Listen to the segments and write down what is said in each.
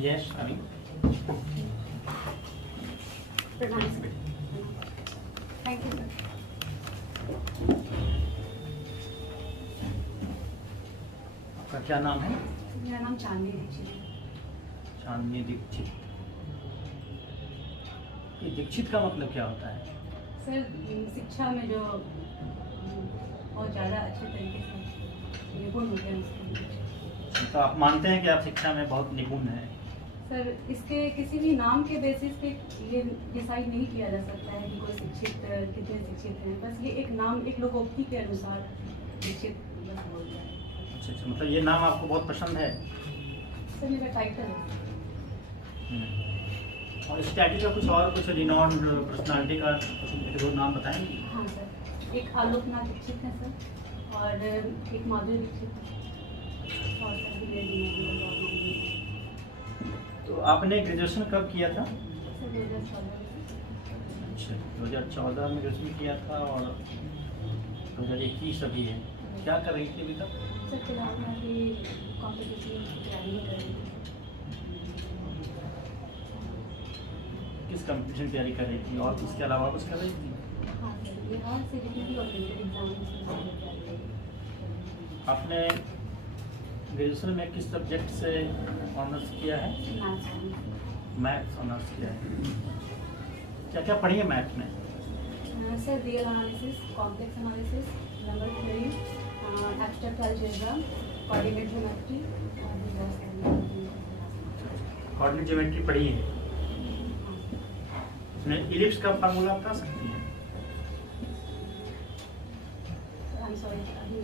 Yes अभी प्रणाम sir. Thank you sir. आपका क्या नाम है? मेरा नाम चांदनी दीक्षित है। चांदनी दीक्षित। ये दीक्षित का मतलब क्या होता है? सर शिक्षा में जो बहुत ज़्यादा अच्छे तरीके से निपुण होते हैं उसके। तो आप मानते हैं कि आप शिक्षा में बहुत निपुण हैं? सर इसके किसी भी नाम के बेसिस पे ये डिसाइड नहीं किया जा सकता है कि कोई शिक्षित कितने शिक्षित हैं। बस ये एक नाम, एक लोकोक्ति के अनुसार शिक्षित बस बोलता है। अच्छा अच्छा, मतलब ये नाम आपको बहुत पसंद है? सर मेरा टाइटल है। और स्टैटी का कुछ रिनॉन्ड पर्सनालिटी का कुछ एक दो नाम बताएंगे? हाँ सर, एक आलोकनाथ दीक्षित है सर, और एक माधुरी दीक्षित है, और सर तो आपने ग्रेजुएशन कब किया था? सर 2014। अच्छा, 2014 में ग्रेजुएशन किया था और 2021 अभी है। क्या कर रही थी अभी तक? सर फिलहाल मैं अभी कॉम्पिटिटिव की तैयारी कर रही हूँ। किस कंपटीशन की तैयारी कर रही थी और इसके अलावा कुछ कर रही थी? हाँ सर, बिहार से जितने भी ओरिएंटेड एग्जाम तैयारी। आपने ग्रेजुएशन में किस सब्जेक्ट से ऑनर्स किया है? मैथ्स ऑनर्स किया है। क्या क्या पढ़ी है मैथ में? Sir real analysis, complex analysis, number theory, abstract algebra, coordinate geometry और कोऑर्डिनेट ज्योमेट्री पढ़ी है। उसमें इलिप्स का फार्मूला बता सकती हैं? आई एम सॉरी, अभी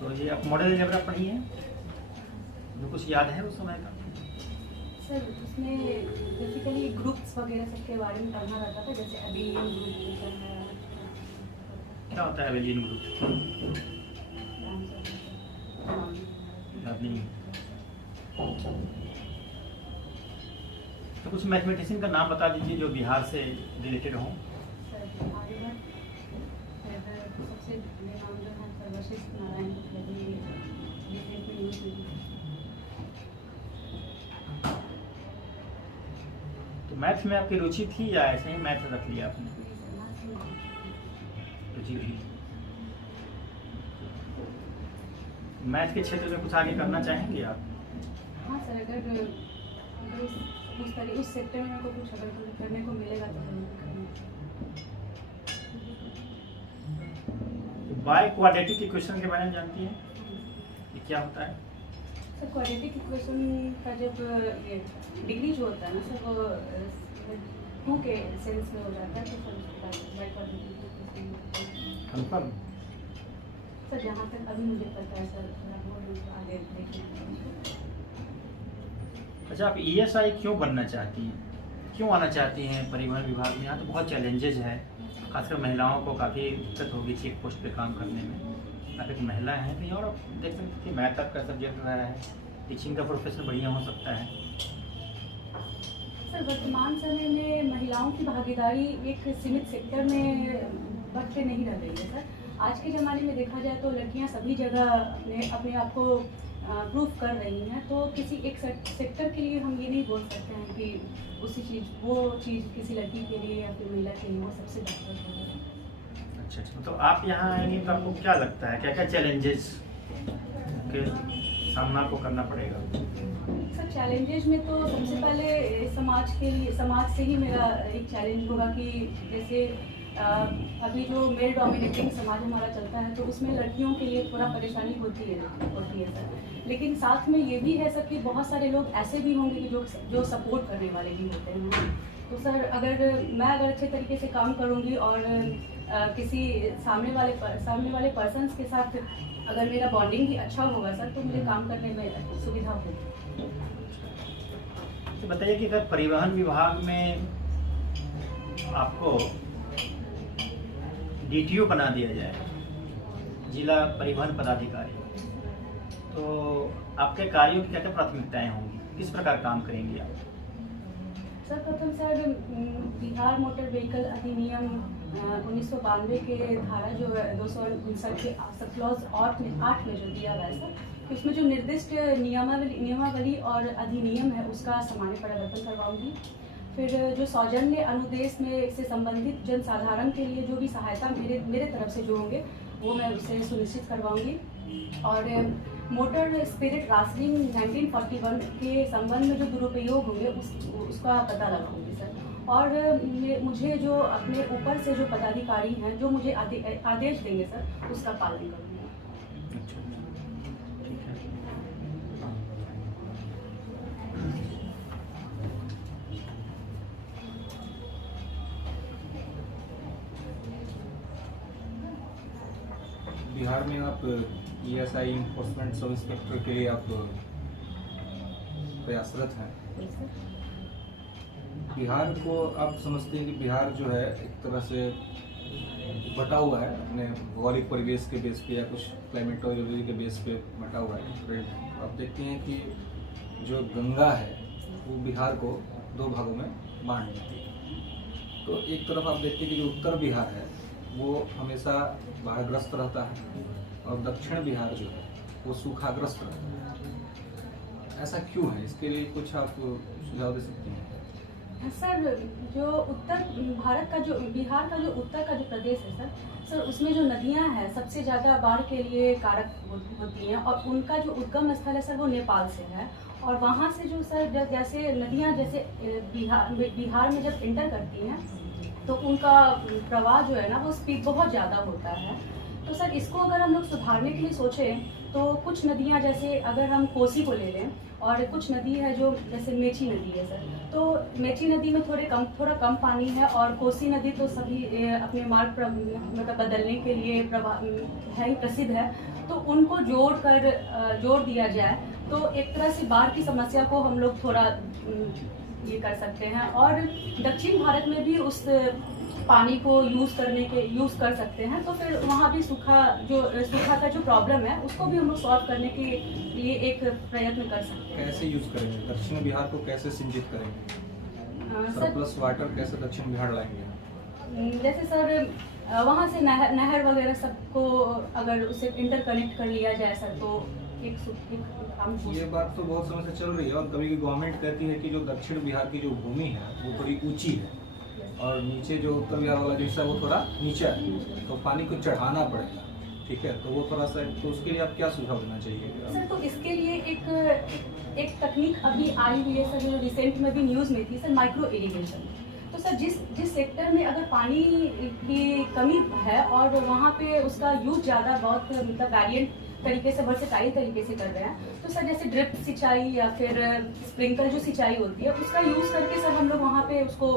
तो ये आप मॉडल अलजेब्रा पढ़ी है? जो कुछ याद है उस समय का? सर उसमें बेसिकली ग्रुप्स वगैरह सबके बारे में पढ़ना रहता था, जैसे अबेलियन ग्रुप है। क्या होता है अबेलियन ग्रुप? याद नहीं। तो कुछ मैथमेटिशियन का नाम बता दीजिए जो बिहार से रिलेटेड हो। सर आर्यभट्ट, सबसे बड़े नाम जो है सर वशिष्ठ नारायण रिसेंटली। तो मैथ में आपकी रुचि थी या ऐसे ही मैथ रख लिया आपने? रुचि थी। मैथ के क्षेत्र में कुछ आगे करना चाहेंगे आप? हाँ सर, अगर उस सेक्टर में मेरे को कुछ अगर करने को मिलेगा तो बाय क्वाड्रेटिक इक्वेशन के बारे में जानती हैं? ये क्या होता है? सर क्वाड्रेटिक इक्वेशन का जब ये डिग्री जो होता है ना सर, वो 2 के सेंस में हो जाता है, तो sir by quadratic equation confirm? Sir जहाँ तक अभी मुझे पता है सर, थोड़ा आगे देखिए। अच्छा, आप ईएसआई क्यों बनना चाहती हैं? क्यों आना चाहती हैं परिवहन विभाग में? यहाँ तो बहुत चैलेंजेस है, खासकर महिलाओं को काफ़ी दिक्कत होगी चेक पोस्ट पे काम करने में। आप एक महिला हैं तो और देख सकते थे मैथ आपका सब्जेक्ट रहा है, टीचिंग का प्रोफेशन बढ़िया हो सकता है। सर वर्तमान समय में महिलाओं की भागीदारी एक सीमित सेक्टर में बढ़ के नहीं रह रही है सर। आज के ज़माने में देखा जाए तो लड़कियां सभी जगह अपने आप को प्रूव कर रही हैं, तो किसी एक सेक्टर के लिए हम ये नहीं बोल सकते हैं कि वो चीज़ किसी लड़की के लिए या फिर महिला के लिए वो सबसे बेहतर होगा। अच्छा अच्छा, तो आप यहाँ आएंगे तो आपको क्या लगता है क्या क्या चैलेंजेस के सामना को करना पड़ेगा? सर चैलेंजेस में तो सबसे पहले समाज से ही मेरा एक चैलेंज होगा कि जैसे अभी जो मेल डोमिनेटिंग समाज हमारा चलता है, तो उसमें लड़कियों के लिए थोड़ा परेशानी होती है सर। लेकिन साथ में ये भी है सर कि बहुत सारे लोग ऐसे भी होंगे कि जो सपोर्ट करने वाले भी होते हैं। तो सर अगर मैं अच्छे तरीके से काम करूँगी और किसी सामने वाले पर्सन्स के साथ अगर मेरा बॉन्डिंग भी अच्छा होगा सर, तो मुझे काम करने में सुविधा होगी। तो बताइए कि अगर परिवहन विभाग में आपको डीटीओ बना दिया जाए, जिला परिवहन पदाधिकारी, तो आपके कार्यों की क्या क्या प्राथमिकताएं होंगी? किस प्रकार काम करेंगे आप? सर प्रथम सर बिहार मोटर व्हीकल अधिनियम 1992 के धारा जो है 259 के सब क्लॉज 8 में जो दिया हुआ है सर, तो उसमें जो निर्दिष्ट नियमावली और अधिनियम है उसका सामान्य परिवर्तन करवाऊंगी। फिर जो सौजन्य अनुदेश में से संबंधित जनसाधारण के लिए जो भी सहायता मेरे तरफ से जो होंगे वो मैं उसे सुनिश्चित करवाऊंगी। और मोटर स्पिरिट राशनिंग 1941 के संबंध में जो दुरुपयोग होंगे उसका पता लगाऊंगी सर। और मुझे जो अपने ऊपर से जो पदाधिकारी हैं जो मुझे आदेश देंगे सर उसका पालन करूँगी। बिहार में आप ESI इन्फोर्समेंट सब इंस्पेक्टर के लिए आप प्रयासरत हैं। बिहार को आप समझते हैं कि बिहार जो है एक तरह से बटा हुआ है अपने भौगोलिक परिवेश के बेस पे या कुछ क्लाइमेटोलॉजी के बेस पे बटा हुआ है। आप देखते हैं कि जो गंगा है वो बिहार को 2 भागों में बांट देती है। तो एक तरफ आप देखते हैं कि जो उत्तर बिहार है वो हमेशा बाढ़ग्रस्त रहता है और दक्षिण बिहार जो है वो सूखाग्रस्त रहता है। ऐसा क्यों है? इसके लिए कुछ आप सुझाव दे सकते हैं? सर, जो उत्तर भारत का जो बिहार का जो उत्तर का जो प्रदेश है सर उसमें जो नदियां हैं सबसे ज़्यादा बाढ़ के लिए कारक होती हैं और उनका जो उद्गम स्थल है सर वो नेपाल से है। और वहाँ से जो सर जैसे नदियां जैसे बिहार में जब इंटर करती हैं तो उनका प्रवाह जो है ना वो स्पीड बहुत ज़्यादा होता है। तो सर इसको अगर हम लोग सुधारने के लिए सोचें तो कुछ नदियां जैसे अगर हम कोसी को ले लें और कुछ नदी है जो जैसे मेची नदी है सर, तो मेची नदी में थोड़ा कम पानी है और कोसी नदी तो सभी अपने मार्ग मतलब बदलने के लिए है ही प्रसिद्ध है। तो उनको जोड़ दिया जाए तो एक तरह से बाढ़ की समस्या को हम लोग थोड़ा ये कर सकते हैं। और दक्षिण भारत में भी उस पानी को यूज़ कर सकते हैं। तो फिर वहाँ भी सूखा का जो प्रॉब्लम है उसको भी हम लोग सॉल्व करने के लिए एक प्रयत्न कर सकते हैं। कैसे यूज़ करेंगे? दक्षिण बिहार को कैसे सिंचित करेंगे? सरप्लस वाटर कैसे दक्षिण बिहार लाएंगे? जैसे सर वहाँ से नहर वगैरह सबको अगर उसे इंटरकनेक्ट कर लिया जाए सर तो ये बात तो बहुत समय से चल रही है और कभी गवर्नमेंट कहती है कि जो दक्षिण बिहार की जो भूमि है वो थोड़ी ऊंची है और नीचे जो उत्तर बिहार वाला हिस्सा वो थोड़ा नीचा है, तो पानी को चढ़ाना पड़ेगा। ठीक है, तो वो थोड़ा सा, तो उसके लिए आप क्या सुझाव देना चाहिए? सर, तो इसके लिए एक तकनीक अभी आई हुई है सर, जो रिसेंट में भी न्यूज़ में थी सर, माइक्रो इरिगेशन। तो सर जिस सेक्टर में अगर पानी की कमी है और वहाँ पे उसका यूज ज़्यादा बहुत मतलब वैरिएंट तरीके से वर्सेटाइल तरीके से कर रहे हैं, तो सर जैसे ड्रिप सिंचाई या फिर स्प्रिंकल जो सिंचाई होती है उसका यूज़ करके सर हम लोग वहाँ पे उसको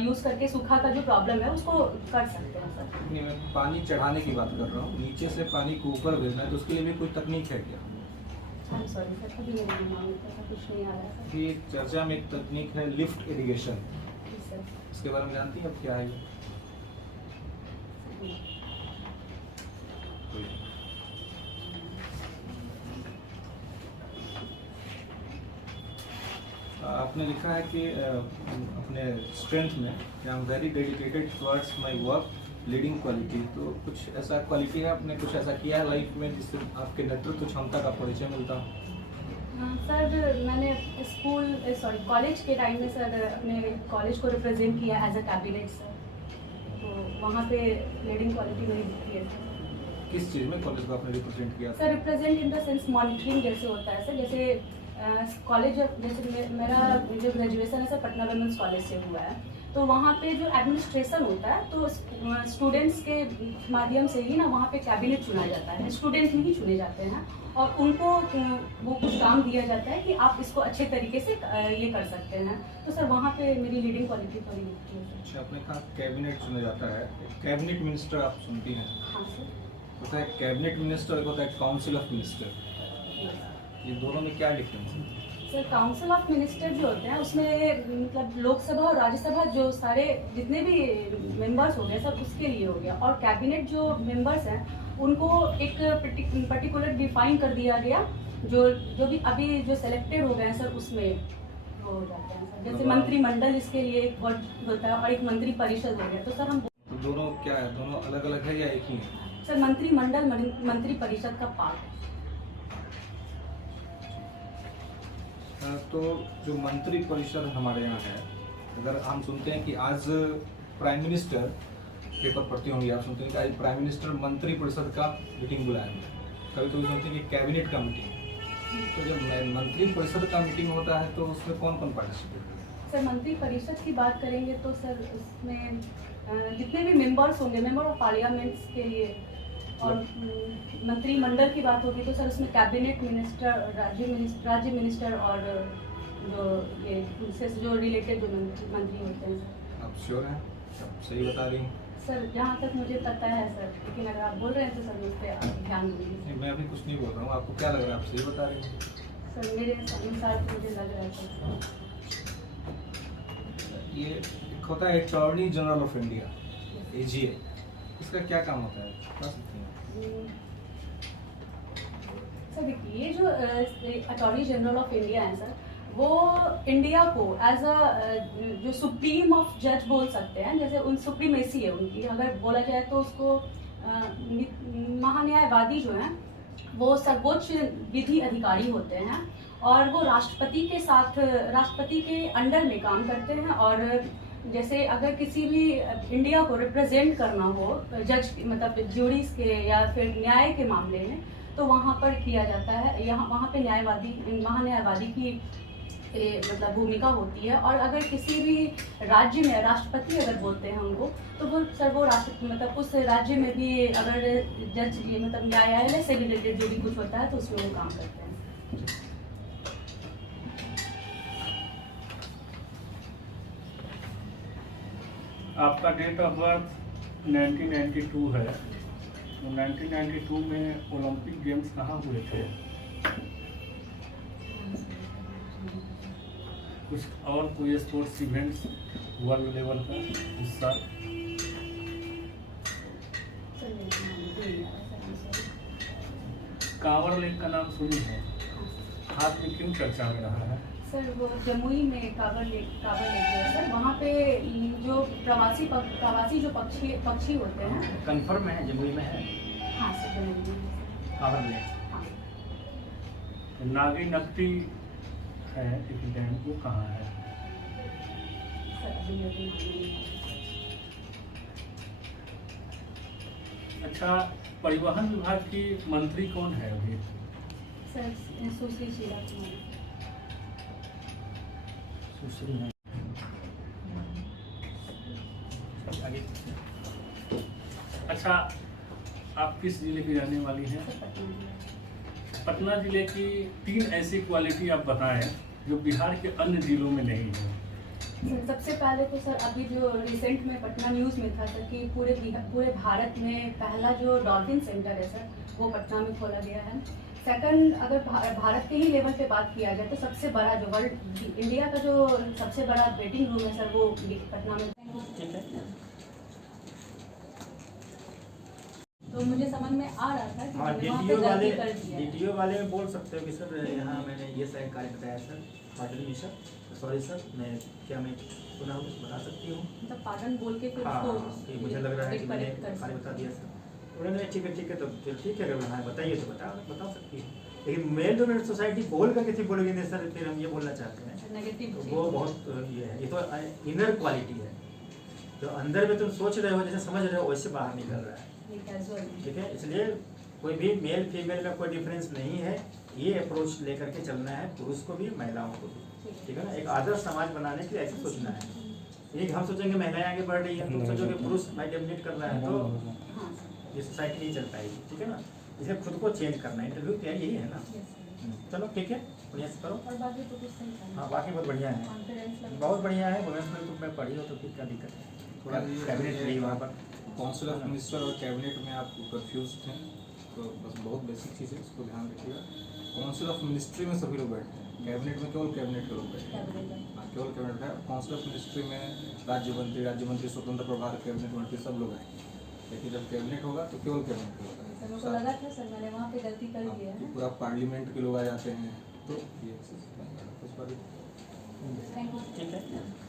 यूज़ करके सूखा का जो प्रॉब्लम है उसको कर सकते हैं सर। नहीं, मैं पानी चढ़ाने की बात कर रहा हूँ, नीचे से पानी को ऊपर भेजना है, तो उसके लिए भी कोई तकनीक है क्या? सॉरी सर, अभी मेरे दिमाग में कुछ नहीं आ रहा है। ये चर्चा में एक तकनीक है लिफ्ट इरिगेशन, इसके बारे में जानती हैं अब क्या है? आपने लिखा है कि अपने स्ट्रेंथ में कि I am very dedicated towards my work leading quality, तो कुछ ऐसा क्वालिटी है, आपने कुछ ऐसा किया है लाइफ में जिससे आपके नेतृत्व क्षमता का परिचय मिलता? सर मैंने कॉलेज के टाइम में सर अपने कॉलेज को रिप्रेजेंट किया एज अ कैबिनेट सर, तो वहाँ पे लीडिंग क्वालिटी मेरी दिखती है। किस चीज़ में कॉलेज को आपने रिप्रेजेंट किया? Sir represent in the sense monitoring जैसे होता है सर, जैसे कॉलेज जैसे मेरा जो ग्रेजुएशन है सर पटना वुमेन्स कॉलेज से हुआ है, तो वहाँ पे जो एडमिनिस्ट्रेशन होता है तो स्टूडेंट्स के माध्यम से ही ना वहाँ पे कैबिनेट चुना जाता है, स्टूडेंट ही चुने जाते हैं और उनको वो कुछ काम दिया जाता है कि आप इसको अच्छे तरीके से ये कर सकते हैं। तो सर वहाँ पे मेरी लीडिंग क्वालिटी थोड़ी दिखती है। अच्छा, आपने कहा कैबिनेट चुना जाता है, कैबिनेट मिनिस्टर आप सुनती हैं? हाँ सर। होता है कैबिनेट मिनिस्टर, होता है काउंसिल ऑफ मिनिस्टर, ये दोनों में क्या डिफरेंस है? सर काउंसिल ऑफ मिनिस्टर जो होते हैं उसमें मतलब लोकसभा और राज्यसभा जो सारे जितने भी मेंबर्स हो गए सर उसके लिए हो गया, और कैबिनेट जो मेंबर्स हैं उनको एक पर्टिकुलर डिफाइन कर दिया गया, जो भी अभी जो सेलेक्टेड हो गए हैं सर उसमें वो हो जाते हैं सर। जैसे मंत्रिमंडल इसके लिए एक वर्ड होता है और एक मंत्री परिषद हो गया, तो सर हम तो दोनों क्या है, दोनों अलग अलग है या एक ही है? सर मंत्रिमंडल मंत्री परिषद का पार्ट है। तो जो मंत्री परिषद हमारे यहाँ है, अगर हम सुनते हैं कि आज प्राइम मिनिस्टर, पेपर पढ़ते होंगे आप, सुनते हैं कि आज प्राइम मिनिस्टर मंत्री परिषद का मीटिंग बुलाया है। कभी कभी सुनते हैं कि कैबिनेट का मीटिंग है। तो जब मंत्री परिषद का मीटिंग होता है तो उसमें कौन कौन पार्टिसिपेट करता है? सर मंत्री परिषद की बात करेंगे तो सर उसमें जितने भी मेंबर्स होंगे, मेंबर ऑफ पार्लियामेंट्स के लिए, और मंत्रिमंडल की बात होगी तो सर उसमें कैबिनेट मिनिस्टर, राज्य मिनिस्टर और जो ये इससे जो रिलेटेड जो मंत्री होते हैं सर। आप श्योर हैं, आप सही बता रही हैं? सर जहाँ तक मुझे पता है सर, लेकिन अगर आप बोल रहे हैं तो सर उस पर ध्यान देंगे। नहीं, मैं अभी कुछ नहीं बोल रहा हूँ, आपको क्या लग रहा है, आप सही बता रही हैं? सर मेरे अनुसार तो मुझे लग रहा है सर। ये एक होता है attorney general of India, AGA, इसका क्या काम होता है, बता सकते हैं? सर देखिए, ये जो अटॉर्नी जनरल ऑफ इंडिया है सर, वो इंडिया को एज अ जो सुप्रीम ऑफ जज बोल सकते हैं, जैसे उन सुप्रीमेसी है उनकी, अगर बोला जाए तो उसको महान्यायवादी जो हैं वो सर्वोच्च विधि अधिकारी होते हैं और वो राष्ट्रपति के साथ, राष्ट्रपति के अंडर में काम करते हैं। और जैसे अगर किसी भी इंडिया को रिप्रेजेंट करना हो जज मतलब ज्यूरीज के या फिर न्याय के मामले में, तो वहाँ पर किया जाता है, यहाँ वहाँ पे महान्यायवादी की मतलब भूमिका होती है। और अगर किसी भी राज्य में राष्ट्रपति अगर बोलते हैं उनको, तो वो सर वो राष्ट्र मतलब उस राज्य में भी अगर जज मतलब न्यायालय से रिलेटेड जो भी कुछ होता है तो उसमें वो काम करते हैं। आपका डेट ऑफ बर्थ 1992 है, तो 1992 में ओलंपिक गेम्स कहाँ हुए थे? कुछ और कोई स्पोर्ट्स इवेंट्स वर्ल्ड लेवल का उस साल? कांवड़ लेक का नाम सुनी है, हाथ में क्यों चर्चा में रहा है? सर वो जमुई में कांवड़ लेक जो है सर, वहाँ पे जो प्रवासी जो पक्षी होते हैं। कंफर्म है जमुई में है? हाँ सर जमुई में। कांवड़ लेक। हाँ। नागी नकटी है एक डैम, वो कहाँ है? सर अभी मुझे मालूम नहीं है। अच्छा, परिवहन विभाग की मंत्री कौन है अभी? सर सुश्री शीला कुमारी। सुश्री है आगे। अच्छा, आप किस जिले की रहने वाली हैं? सर पटना जिला। पटना जिले की 3 ऐसी क्वालिटी आप बताएं जो बिहार के अन्य जिलों में नहीं है। सर सबसे पहले तो सर अभी जो रिसेंट में पटना न्यूज़ में था सर कि पूरे भारत में पहला जो डॉल्फिन सेंटर है सर वो पटना में खोला गया है। सेकंड, अगर भारत के ही लेवल पे बात किया जाए तो सबसे बड़ा जो वर्ल्ड इंडिया का जो सबसे बड़ा वेटिंग रूम है सर वो पटना में। ठीक है। तो मुझे समझ में आ रहा था कि हाँ, मैंने वहाँ पे गलती कर दी है। DTO वाले में बोल सकते हो कि सर यहाँ मैंने ये सारे कार्य बताया sir, pardon sir, sorry sir, मैं सुना हूँ, बता सकती हूँ? मतलब पार्डन बोल के फिर हाँ, उसको कि मुझे लग रहा है कि मैंने करेक्ट कर कार्य सकते बता दिया सर। उन्होंने ठीक है तो फिर ठीक है, अगर हाँ बताइए तो बता सकती है। लेकिन मेल डोमिनेटेड सोसाइटी बोल करके फिर बोलोगे नहीं सर, फिर हम ये बोलना चाहते हैं नेगेटिव तो वो बहुत ये है, ये तो इनर क्वालिटी है, जो अंदर में तुम सोच रहे हो, जैसे समझ रहे हो, वैसे बाहर निकल रहा है। ठीक है, इसलिए कोई भी मेल फीमेल में कोई डिफरेंस नहीं है, ये अप्रोच लेकर के चलना है, पुरुष को भी महिलाओं को भी। ठीक है ना, एक आदर्श समाज बनाने के लिए ऐसे सोचना है। ये हम सोचेंगे महिलाएं आगे बढ़ रही है, तुम सोचोगे पुरुष भाई डोमिनेट कर रहा है, तो ये सोसाइटी नहीं चल पाएगी। ठीक है ना, इसे खुद को चेंज करना है। इंटरव्यू तैयारी यही है ना। चलो ठीक है, बढ़िया से करो। और बाकी तो कुछ नहीं करना। हाँ, बाकी बहुत बढ़िया है, कॉन्फिडेंस बहुत बढ़िया है। वुमेन्स में तुम में पढ़ी हो तो फिर क्या दिक्कत है? थोड़ा कैबिनेट रही वहाँ पर। काउंसिल ऑफ मिनिस्टर और कैबिनेट में आप कंफ्यूज थे, तो बस बहुत बेसिक चीज़ है, इसको ध्यान रखिएगा। काउंसिल ऑफ मिनिस्ट्री में सभी लोग बैठते हैं, कैबिनेट में केवल कैबिनेट के लोग बैठते हैं। हाँ, केवल कैबिनेट है। काउंसिल ऑफ मिनिस्ट्री में राज्य मंत्री स्वतंत्र प्रभार, कैबिनेट मंत्री सब लोग आएंगे, लेकिन जब कैबिनेट होगा तो केवल कैबिनेट के लोग आएंगे। सर मुझे लगा था सर मैंने वहाँ पे गलती कर दी है। पूरा पार्लियामेंट के लोग आ जाते हैं, तो ये कुछ बात थैंक यू। ठीक है।